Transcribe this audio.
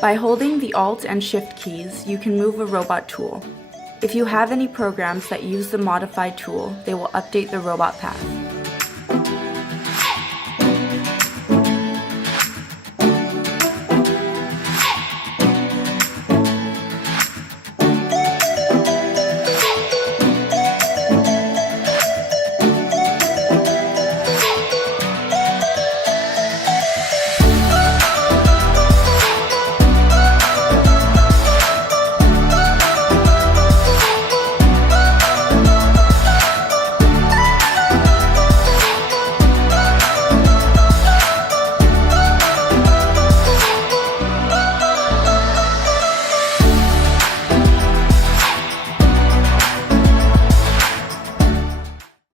By holding the Alt and Shift keys, you can move a robot tool. If you have any programs that use the modified tool, they will update the robot path.